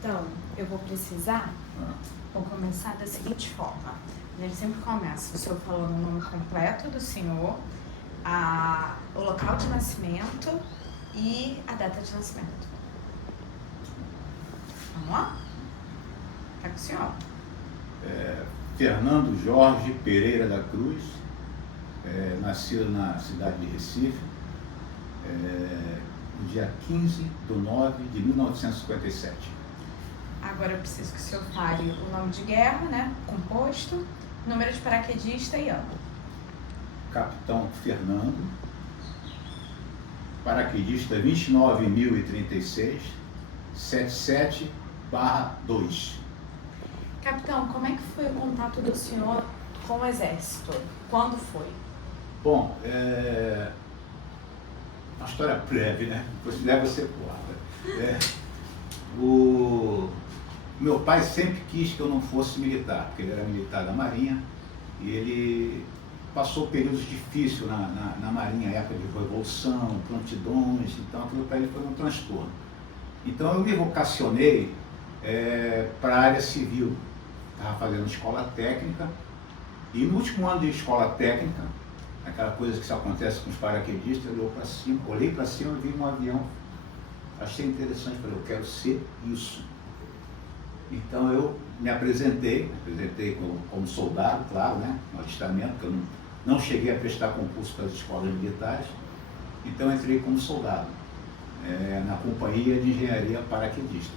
Capitão, eu vou precisar, vou começar da seguinte forma. A gente sempre começa o senhor falando o nome completo do senhor, o local de nascimento e a data de nascimento. Vamos lá? Tá com o senhor? Fernando Jorge Pereira da Cruz, nascido na cidade de Recife, no dia 15/9/1957. Agora eu preciso que o senhor fale o nome de guerra, né? Composto, número de paraquedista e ano. Capitão Fernando, paraquedista 29.036, 77/2. Capitão, como é que foi o contato do senhor com o Exército? Quando foi? Bom, uma história breve, né? Depois leva você corta. O meu pai sempre quis que eu não fosse militar, porque ele era militar da Marinha e ele passou períodos difíceis na Marinha, época de revolução, prontidões, então aquilo para ele foi um transtorno. Então eu me vocacionei para a área civil, estava fazendo escola técnica e no último ano de escola técnica, aquela coisa que só acontece com os paraquedistas, eu olhei para cima e vi um avião, achei interessante, falei, eu quero ser isso. Então eu me apresentei como soldado, claro, né, no alistamento, porque eu não cheguei a prestar concurso para as escolas militares, então entrei como soldado, na Companhia de Engenharia Paraquedista,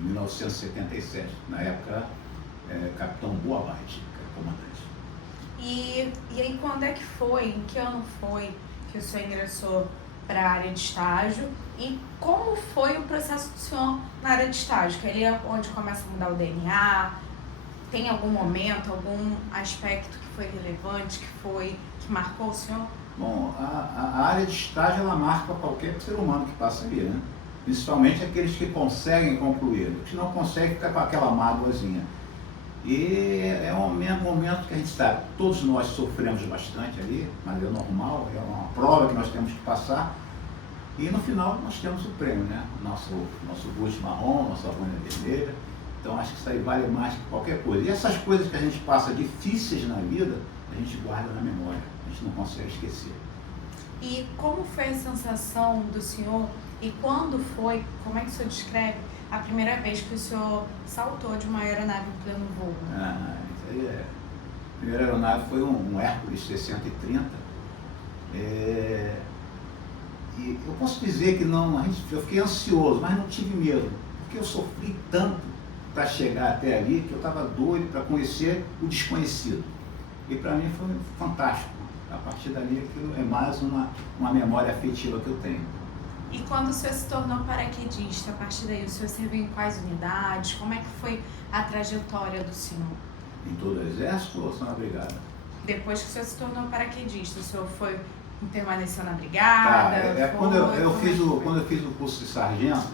em 1977, na época, Capitão Boabate, que era comandante. E aí quando é que foi, em que ano foi que o senhor ingressou para a área de estágio e como foi o processo do senhor na área de estágio? Que ali é onde começa a mudar o DNA, tem algum momento, algum aspecto que foi relevante, que marcou o senhor? Bom, a área de estágio ela marca qualquer ser humano que passa ali, né? Principalmente aqueles que conseguem concluir, os que não conseguem ficar com aquela mágoazinha. E é um momento que a gente sabe, todos nós sofremos bastante ali, mas é normal, é uma prova que nós temos que passar. E no final nós temos o prêmio, né? Nosso busto marrom, nossa banha vermelha. Então acho que isso aí vale mais que qualquer coisa. E essas coisas que a gente passa difíceis na vida, a gente guarda na memória, a gente não consegue esquecer. E como foi a sensação do senhor e quando foi, como é que o senhor descreve a primeira vez que o senhor saltou de uma aeronave em pleno voo? Isso aí a primeira aeronave foi um Hércules 630. E eu posso dizer que eu fiquei ansioso, mas não tive medo, porque eu sofri tanto para chegar até ali que eu estava doido para conhecer o desconhecido. E para mim foi fantástico. A partir dali aquilo é mais uma memória afetiva que eu tenho. E quando o senhor se tornou paraquedista, a partir daí o senhor serviu em quais unidades? Como é que foi a trajetória do senhor? Em todo o exército ou só na brigada? Depois que o senhor se tornou paraquedista, o senhor permaneceu na brigada? Quando eu fiz o curso de sargento.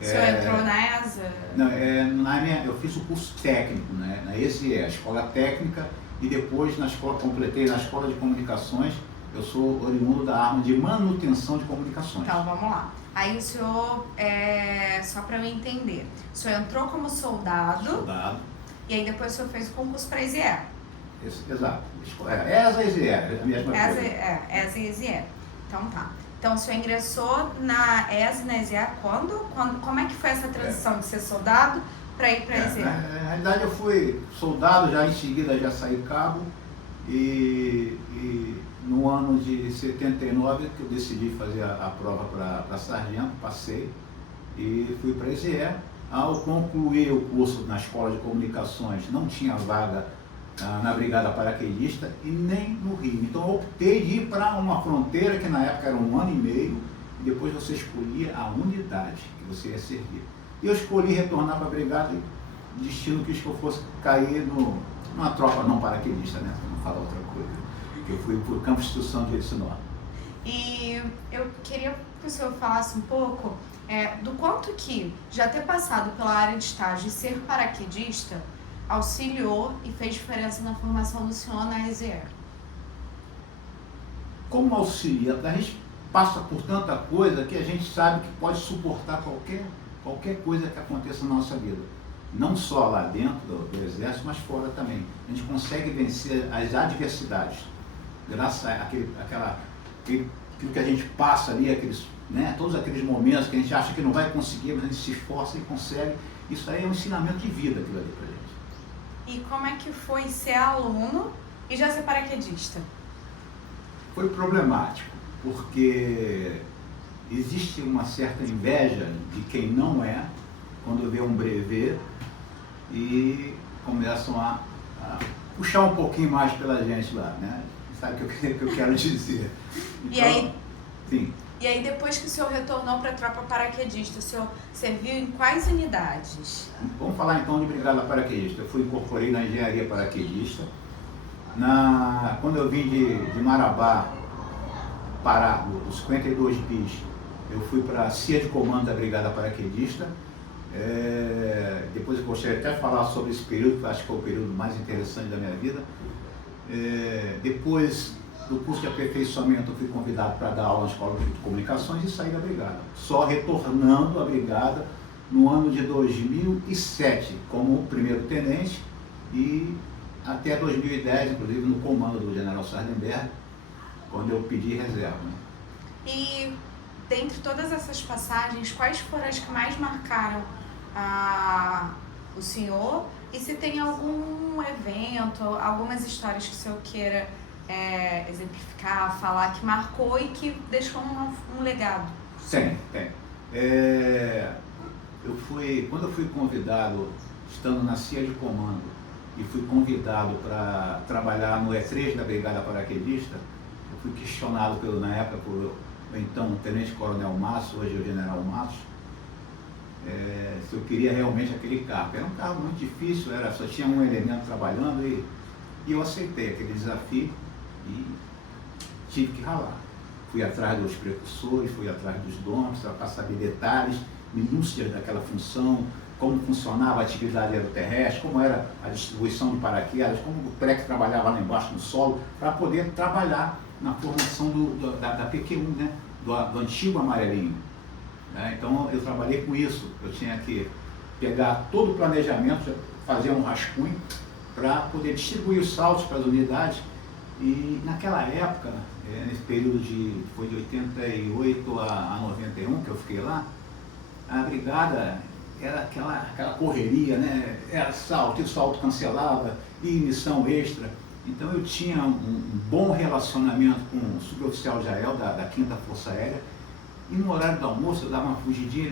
O senhor entrou na ESA? Não, eu fiz o curso técnico, né, na ESE, a escola técnica, e depois completei na escola de comunicações. Eu sou oriundo da arma de manutenção de comunicações. Então, vamos lá. Aí o senhor, só para eu entender, o senhor entrou como soldado. E aí depois o senhor fez o concurso para a ESE. Exato. ESA e ESE, é a mesma coisa. ESA e ESE. Então tá. Então o senhor ingressou na ESA e na ESE quando? Como é que foi essa transição de ser soldado para ir para a ESE? Na realidade eu fui soldado, já em seguida já saí cabo e no ano de 79 que eu decidi fazer a prova para sargento, passei e fui para a ESE. Ao concluir o curso na escola de comunicações, não tinha vaga na brigada paraquedista e nem no Rio. Então eu optei de ir para uma fronteira que na época era 1 ano e meio e depois você escolhia a unidade que você ia servir. E eu escolhi retornar para a brigada e o destino quis que eu fosse cair numa tropa não paraquedista, né? Para não falar outra coisa. Eu fui para o campo de instrução de Sinop. E eu queria que o senhor falasse um pouco do quanto que já ter passado pela área de estágio e ser paraquedista auxiliou e fez diferença na formação do senhor na ESE. Como auxilia? A gente passa por tanta coisa que a gente sabe que pode suportar qualquer qualquer coisa que aconteça na nossa vida. Não só lá dentro do exército, mas fora também. A gente consegue vencer as adversidades, graças aquilo que a gente passa ali, todos aqueles momentos que a gente acha que não vai conseguir, mas a gente se esforça e consegue. Isso aí é um ensinamento de vida, aquilo ali pra gente. E como é que foi ser aluno e já ser paraquedista? Foi problemático, porque existe uma certa inveja de quem não é, quando vê um brevet e começam a puxar um pouquinho mais pela gente lá, né? Sabe o que eu quero dizer? Então, sim. E aí, depois que o senhor retornou para a tropa paraquedista, o senhor serviu em quais unidades? Vamos falar então de brigada paraquedista. Eu incorporei na engenharia paraquedista. Quando eu vim de Marabá, Pará, os 52 bis, eu fui para a CIA de comando da brigada paraquedista. Depois eu gostaria até de falar sobre esse período, que eu acho que foi o período mais interessante da minha vida. Depois do curso de aperfeiçoamento, eu fui convidado para dar aula na Escola de Comunicações e saí da brigada. Só retornando à brigada no ano de 2007, como primeiro-tenente, e até 2010, inclusive, no comando do general Sardenberg, quando eu pedi reserva. Né? E, dentre todas essas passagens, quais foram as que mais marcaram o senhor? E se tem algum evento, algumas histórias que o senhor queira exemplificar, falar, que marcou e que deixou um legado? Tem. Quando eu fui convidado, estando na CIA de comando, e fui convidado para trabalhar no E3 da Brigada Paraquedista, eu fui questionado na época por então o Tenente-Coronel Matos, hoje é o General Matos, se eu queria realmente aquele carro. Era um carro muito difícil, só tinha um elemento trabalhando e eu aceitei aquele desafio e tive que ralar. Fui atrás dos precursores, fui atrás dos donos, para saber detalhes, minúcias daquela função, como funcionava a atividade aeroterrestre, como era a distribuição de paraquedas, como o PREC trabalhava lá embaixo no solo, para poder trabalhar na formação da PQ-1, né? do antigo amarelinho. Então eu trabalhei com isso, eu tinha que pegar todo o planejamento, fazer um rascunho para poder distribuir os saltos para as unidades. E naquela época, nesse período foi de 88 a 91 que eu fiquei lá, a brigada era aquela correria, né? Era salto, e o salto cancelava, e missão extra. Então eu tinha um bom relacionamento com o suboficial Jael da 5ª Força Aérea, e no horário do almoço eu dava uma fugidinha,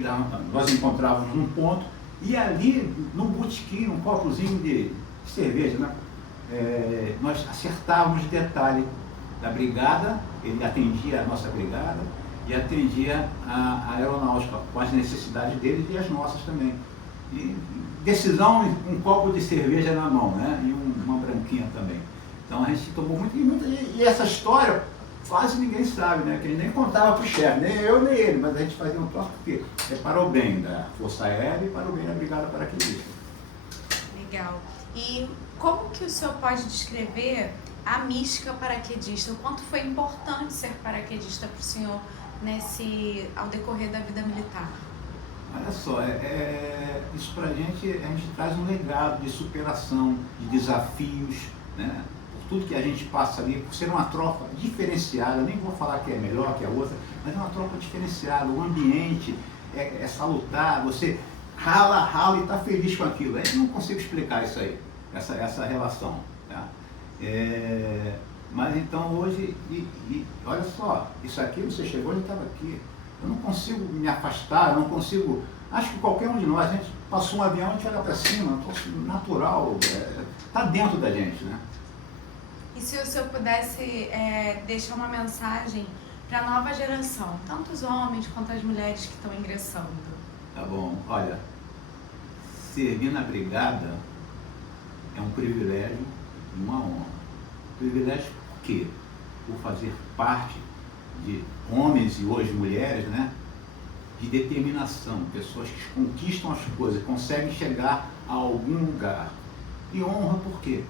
nós encontrávamos num ponto, e ali, num botequim, num copozinho de cerveja, né? Nós acertávamos detalhe da brigada, ele atendia a nossa brigada e atendia a aeronáutica, com as necessidades deles e as nossas também. E decisão, um copo de cerveja na mão, né? E uma branquinha também. Então a gente tomou muito, e essa história quase ninguém sabe, né? Que ele nem contava para o chefe, nem eu nem ele, mas a gente fazia um troço porque é para o bem da Força Aérea e para o bem da Brigada Paraquedista. Legal. E como que o senhor pode descrever a mística paraquedista? O quanto foi importante ser paraquedista para o senhor ao decorrer da vida militar? Olha só, isso para a gente traz um legado de superação, de desafios, né? Por tudo que a gente passa ali, por ser uma tropa diferenciada, nem vou falar que é melhor que a outra, mas é uma tropa diferenciada, o ambiente é salutar, você rala e está feliz com aquilo. Eu não consigo explicar isso aí, essa relação. Tá? Mas então hoje, olha só, isso aqui, você chegou e estava aqui. Eu não consigo me afastar, eu não consigo. Acho que qualquer um de nós, a gente passou um avião, a gente olha para cima, natural, está dentro da gente, né? E se o senhor pudesse deixar uma mensagem para a nova geração, tanto os homens quanto as mulheres que estão ingressando? Tá bom, olha, servir na brigada é um privilégio e uma honra. Privilégio por quê? Por fazer parte de homens e hoje mulheres, né? De determinação, pessoas que conquistam as coisas, conseguem chegar a algum lugar. E honra por quê?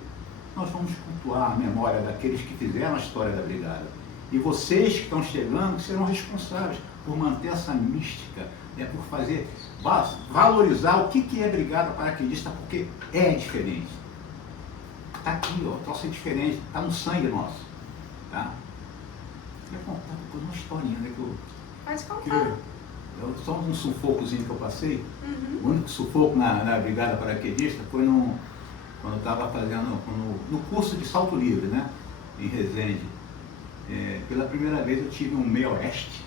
Nós vamos cultuar a memória daqueles que fizeram a história da brigada. E vocês que estão chegando serão responsáveis por manter essa mística, é por fazer, valorizar o que é brigada paraquedista, porque é diferente. Está aqui, ó, o troço é diferente, está no sangue nosso. Tá? Eu vou contar depois uma historinha, né? Pode contar. Só um sufocozinho que eu passei. Uhum. O único sufoco na brigada paraquedista foi quando eu estava fazendo no curso de salto livre, né? Em Resende. Pela primeira vez eu tive um meio oeste.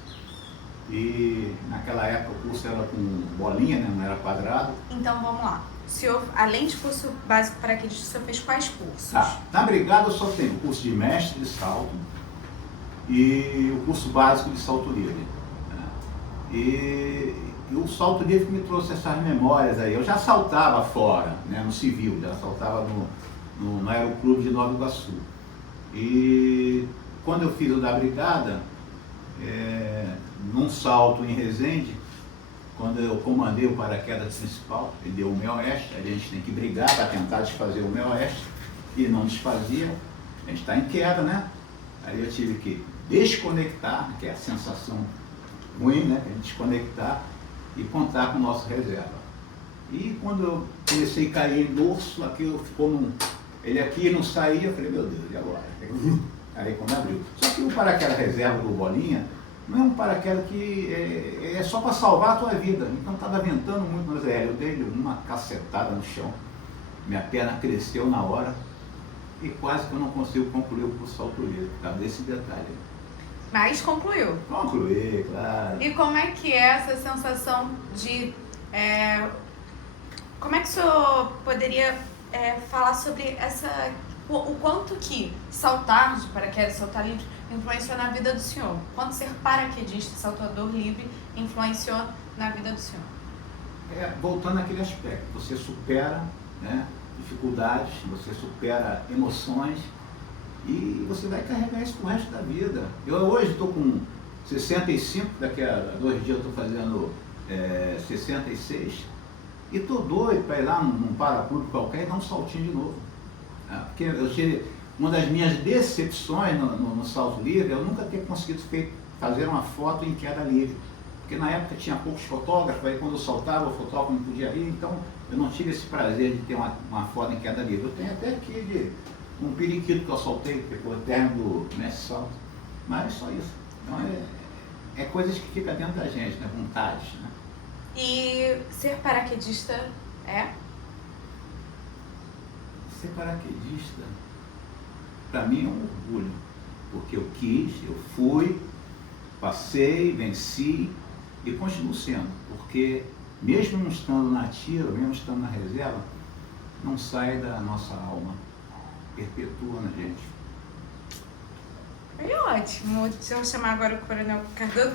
E naquela época o curso era com bolinha, né? Não era quadrado. Então vamos lá. O senhor, além de curso básico paraquedista, o senhor fez quais cursos? Tá. Na brigada eu só tenho o curso de mestre de salto e o curso básico de salto livre. Né? E o salto livre me trouxe essas memórias aí. Eu já saltava fora, né? No civil, já saltava no Aeroclube de Nova Iguaçu. E quando eu fiz o da brigada, num salto em Resende, quando eu comandei o paraquedas principal, ele deu o MEO-Oeste, a gente tem que brigar para tentar desfazer o MEO-Oeste, e não desfazia, a gente está em queda, né? Aí eu tive que desconectar, que é a sensação ruim, né? A gente desconectar e contar com o nosso reserva. E quando eu comecei a cair em dorso, aquilo ficou ele aqui não saía, eu falei, meu Deus, e agora? Aí quando abriu. Só que o paraquedas reserva do Bolinha não é um paraquedas que é só para salvar a tua vida. Então estava ventando muito no aéreo. Eu dei uma cacetada no chão, minha perna cresceu na hora e quase que eu não consigo concluir o curso salto livre, por causa desse detalhe. Mas concluiu. Concluí, claro. E como é que é essa sensação de... como é que o senhor poderia falar sobre o quanto que saltar de paraquedas, saltar livre, influenciou na vida do senhor? Quanto ser paraquedista, saltador livre, influenciou na vida do senhor? Voltando àquele aspecto, você supera, né, dificuldades, você supera emoções e você vai carregar isso pro resto da vida. Eu hoje estou com 65, daqui a 2 dias eu estou fazendo 66 e estou doido para ir lá num paraclube qualquer e dar um saltinho de novo. Porque uma das minhas decepções no salto livre é eu nunca ter conseguido fazer uma foto em queda livre. Porque na época tinha poucos fotógrafos, aí quando eu saltava o fotógrafo não podia ir, então eu não tive esse prazer de ter uma foto em queda livre. Eu tenho até aqui um periquito que eu soltei, que foi o terno do mestre salto, mas só isso. Então é coisas que ficam dentro da gente, né? Vontades, né? E ser paraquedista Ser paraquedista, para mim é um orgulho, porque eu quis, eu fui, passei, venci e continuo sendo, porque mesmo não estando na ativa, mesmo estando na reserva, não sai da nossa alma, perpetua na gente. Foi ótimo. Deixa eu chamar agora o Coronel Cardoso.